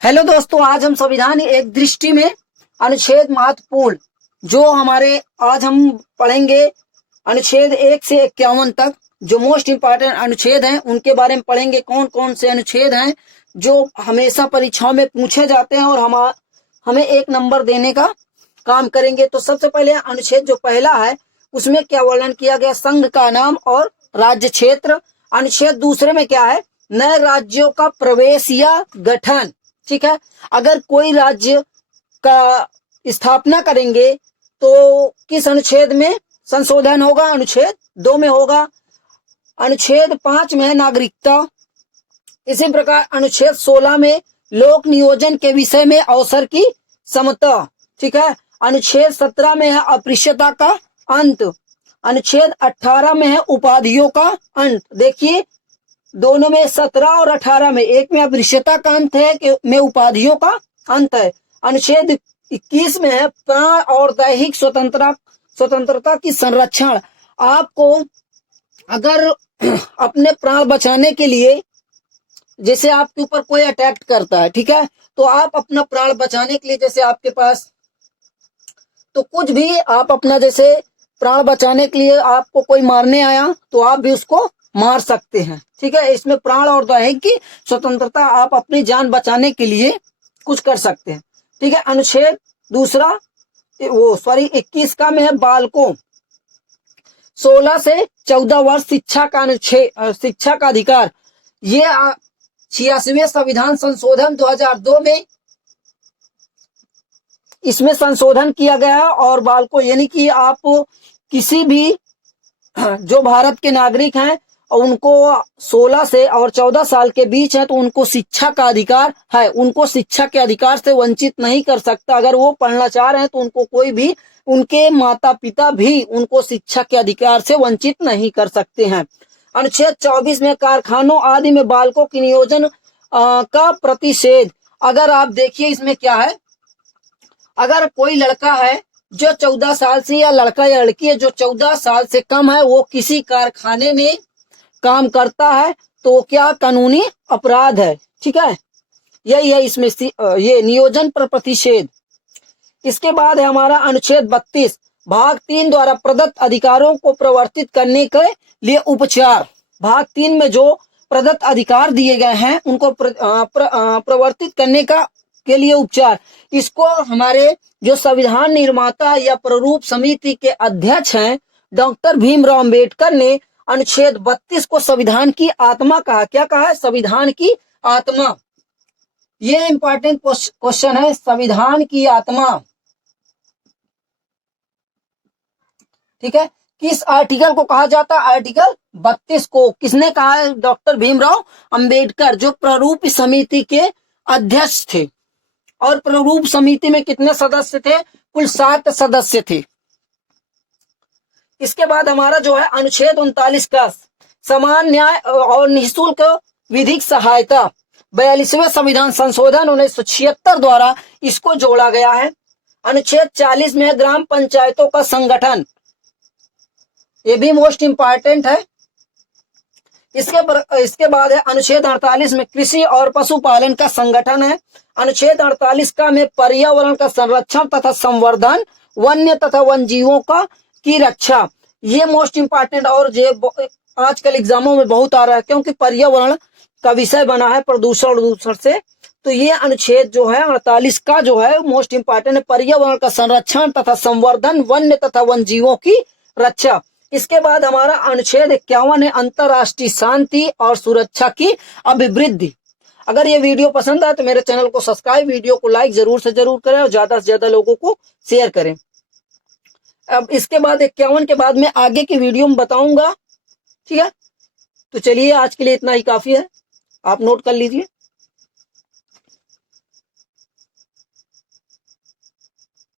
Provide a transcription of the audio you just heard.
Hello दोस्तों, आज हम संविधान एक दृष्टि में अनुच्छेद महत्वपूर्ण जो हमारे आज हम पढ़ेंगे अनुच्छेद 1 से 51 तक जो मोस्ट इंपॉर्टेंट अनुच्छेद हैं उनके बारे में पढ़ेंगे। कौन कौन से अनुच्छेद हैं जो हमेशा परीक्षाओं में पूछे जाते हैं और हमें 1 नंबर देने का काम करेंगे। तो सबसे पहले अनुच्छेद जो पहला है उसमें क्या वर्णन किया गया, संघ का नाम और राज्य क्षेत्र। अनुच्छेद दूसरे में क्या है, नए राज्यों का प्रवेश या गठन। ठीक है, अगर कोई राज्य का स्थापना करेंगे तो किस अनुच्छेद में संशोधन होगा, अनुच्छेद 2 में होगा। अनुच्छेद 5 में है नागरिकता। इसी प्रकार अनुच्छेद 16 में लोक नियोजन के विषय में अवसर की समता। ठीक है, अनुच्छेद 17 में है अस्पृश्यता का अंत। अनुच्छेद 18 में है उपाधियों का अंत। देखिए दोनों में 17 और 18 में, एक में अस्पृश्यता का अंत है, कि में उपाधियों का अंत है। अनुच्छेद 21 में है प्राण और दैहिक स्वतंत्रता की संरक्षण। आपको अगर अपने प्राण बचाने के लिए, जैसे आपके ऊपर कोई अटैक करता है, ठीक है, तो आप अपना प्राण बचाने के लिए, जैसे आपके पास तो कुछ भी आप अपना, जैसे प्राण बचाने के लिए आपको कोई मारने आया तो आप भी उसको मार सकते हैं। ठीक है, इसमें प्राण और दैहिक की स्वतंत्रता, आप अपनी जान बचाने के लिए कुछ कर सकते हैं। ठीक है, अनुच्छेद दूसरा 21 का में है बालकों 16 से 14 वर्ष शिक्षा का अनुच्छेद, शिक्षा का अधिकार। ये 86वें संविधान संशोधन 2002 में इसमें संशोधन किया गया है। और बालकों यानी कि आप किसी भी जो भारत के नागरिक हैं और उनको 16 से और 14 साल के बीच है तो उनको शिक्षा का अधिकार है। उनको शिक्षा के अधिकार से वंचित नहीं कर सकता। अगर वो पढ़ना चाह रहे हैं तो उनको कोई भी, उनके माता पिता भी उनको शिक्षा के अधिकार से वंचित नहीं कर सकते हैं। अनुच्छेद 24 में कारखानों आदि में बालकों के नियोजन का प्रतिषेध। अगर आप देखिए इसमें क्या है, अगर कोई लड़का है जो 14 साल से, या लड़का या लड़की है जो 14 साल से कम है, वो किसी कारखाने में काम करता है तो क्या कानूनी अपराध है। ठीक है, यही है इसमें ये नियोजन पर प्रतिषेध। इसके बाद है हमारा अनुच्छेद 32 भाग 3 द्वारा प्रदत्त अधिकारों को प्रवर्तित करने के लिए उपचार। भाग 3 में जो प्रदत्त अधिकार दिए गए हैं उनको प्रवर्तित करने के लिए उपचार। इसको हमारे जो संविधान निर्माता या प्रारूप समिति के अध्यक्ष हैं डॉक्टर भीमराव अंबेडकर ने अनुच्छेद 32 को संविधान की आत्मा कहा। क्या कहा है, संविधान की आत्मा। ये इंपॉर्टेंट क्वेश्चन है, संविधान की आत्मा। ठीक है, किस आर्टिकल को कहा जाता है, आर्टिकल 32 को। किसने कहा है, डॉक्टर भीमराव अंबेडकर, जो प्रारूप समिति के अध्यक्ष थे। और प्रारूप समिति में कितने सदस्य थे, कुल 7 सदस्य थे। इसके बाद हमारा जो है अनुच्छेद 39 का समान न्याय और निःशुल्क विधिक सहायता। 42वें संविधान संशोधन 1976 द्वारा इसको जोड़ा गया है। अनुच्छेद 40 में ग्राम पंचायतों का संगठन, ये भी मोस्ट इंपॉर्टेंट है। इसके बाद है अनुच्छेद 48 में कृषि और पशुपालन का संगठन है। अनुच्छेद 48 का में पर्यावरण का संरक्षण तथा संवर्धन, वन्य तथा वन जीवों का की रक्षा। ये मोस्ट इंपॉर्टेंट और ये आजकल एग्जामों में बहुत आ रहा है, क्योंकि पर्यावरण का विषय बना है प्रदूषण से। तो ये अनुच्छेद जो है 48 का जो है मोस्ट इंपॉर्टेंट है, पर्यावरण का संरक्षण तथा संवर्धन, वन्य तथा वन जीवों की रक्षा। इसके बाद हमारा अनुच्छेद 51 है अंतरराष्ट्रीय शांति और सुरक्षा की अभिवृद्धि। अगर ये वीडियो पसंद आए तो मेरे चैनल को सब्सक्राइब, वीडियो को लाइक जरूर से जरूर करें और ज्यादा से ज्यादा लोगों को शेयर करें। अब इसके बाद 51 के बाद में आगे की वीडियो में बताऊंगा। ठीक है, तो चलिए आज के लिए इतना ही काफी है, आप नोट कर लीजिए।